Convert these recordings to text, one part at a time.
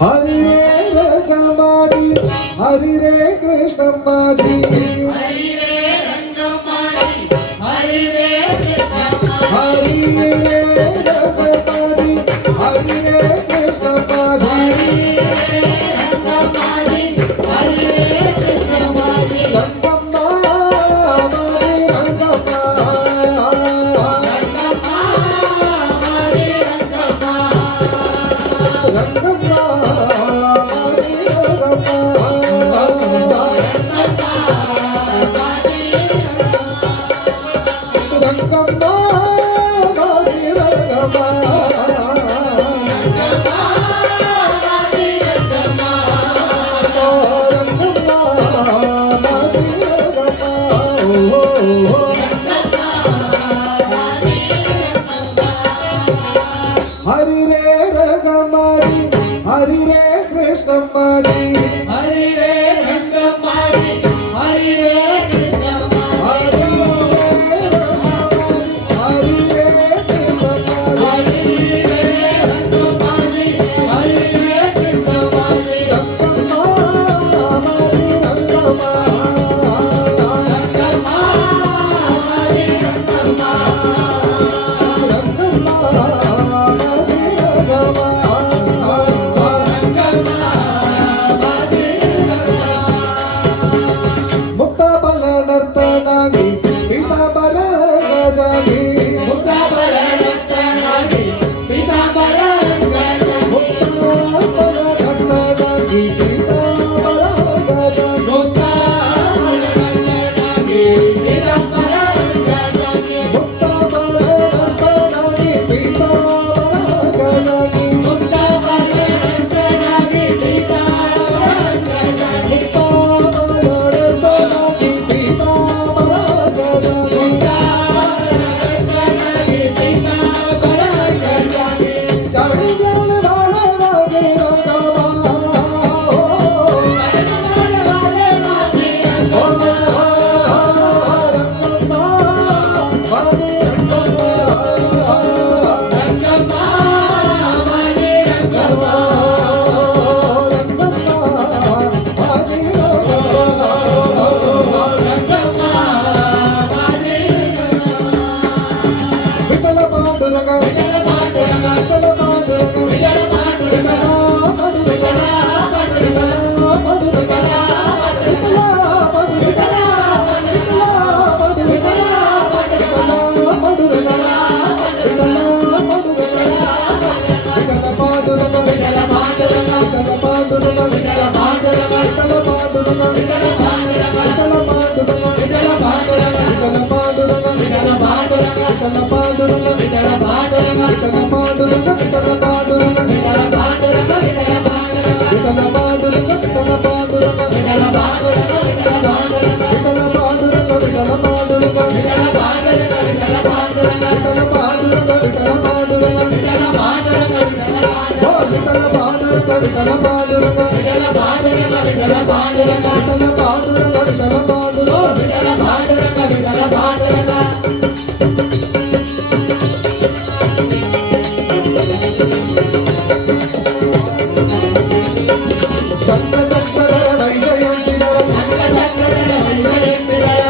हरि रे रंगमारी हरि रे कृष्णमारी हरि रे रंगमारी हरि रे कृष्णमारी हरि रे रंगमारी हरि रे कृष्णमारी हरि रे रंगमारी हरि रे कृष्णमारी रंगम्मा मारी रंगम्मा रंगम्मा हरि रंगम्मा रंगम्मा मारी रंगम्मा रंगम्मा मारी रंगम्मा हरि रे रंगमारी हरि रे कृष्णमारी हरि रे रंगमारी हरि रे कृष्णमारी हरि रे कृष्णमारी हरि रे रंगमारी हरि रे कृष्णमारी रंगम्मा मारी रंगम्मा रंगम्मा हरि रंगम्मा रंगम्मा मारी रंगम्मा मुक्त बल नर्तनागी पीतांबर गजागी मुक्त बल नर्तनागी पीतांबर गजागी मुक्त बल नर्तनागी पीतांबर गजागी चारणी ज्ञान वाले वागे रंगमा रंगम्मा वागे रंगम्मा रंगम्मा वागे विठ्ठल पांडुरंग विठ्ठल पांडुरंग विठ्ठल पांडुरंग शंखचक्रधर वैजयंतीधर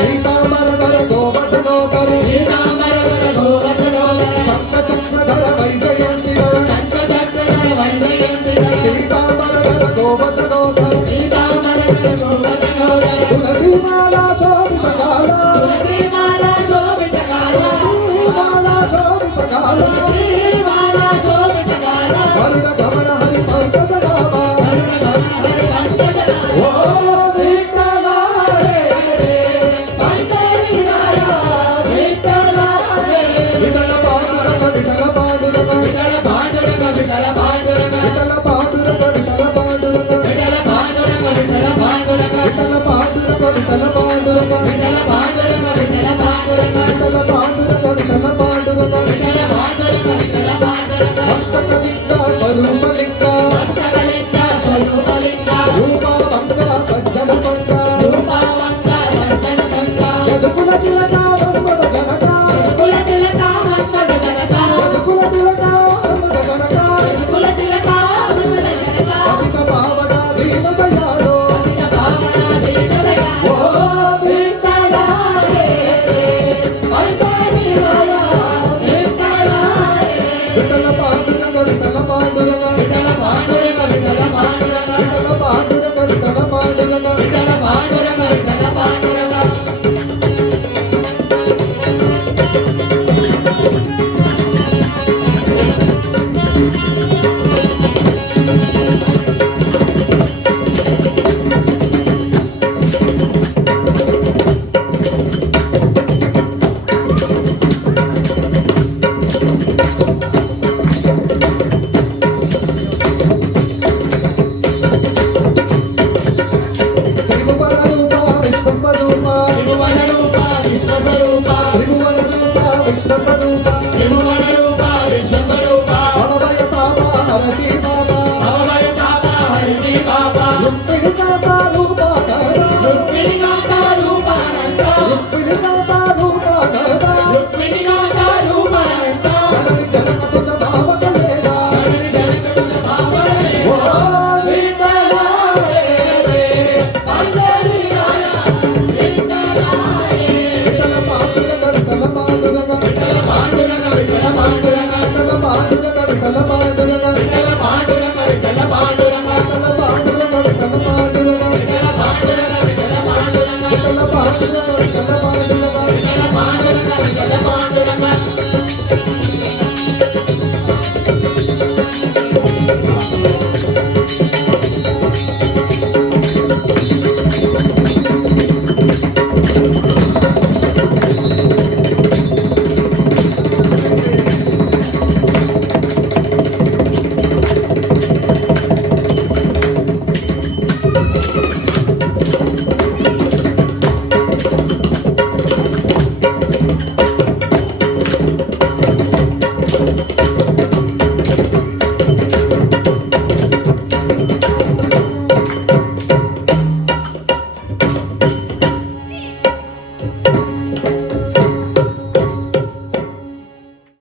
पीतांबरधर गोवर्धनोधर शंखचक्रधर वैजयंतीधर पीतांबरधर गोवर्धनोधर तुलसी माला शोभित काला वरुण गमन हरि पंकज नामा ओ विठ्ठल रे विठ्ठल पांडुरंग विठ्ठल पांडुरंग विठ्ठल पांडुरंग विठ्ठल पांडुरंग विठ्ठल पांडुरंग विठ्ठल पांडुरंग विठ्ठल पांडुरंग विठ्ठल पांडुरंग विठ्ठल पांडुरंग విఠల పాండురంగ విఠల పాండురంగ విఠల పాండురంగ విఠల పాండురంగ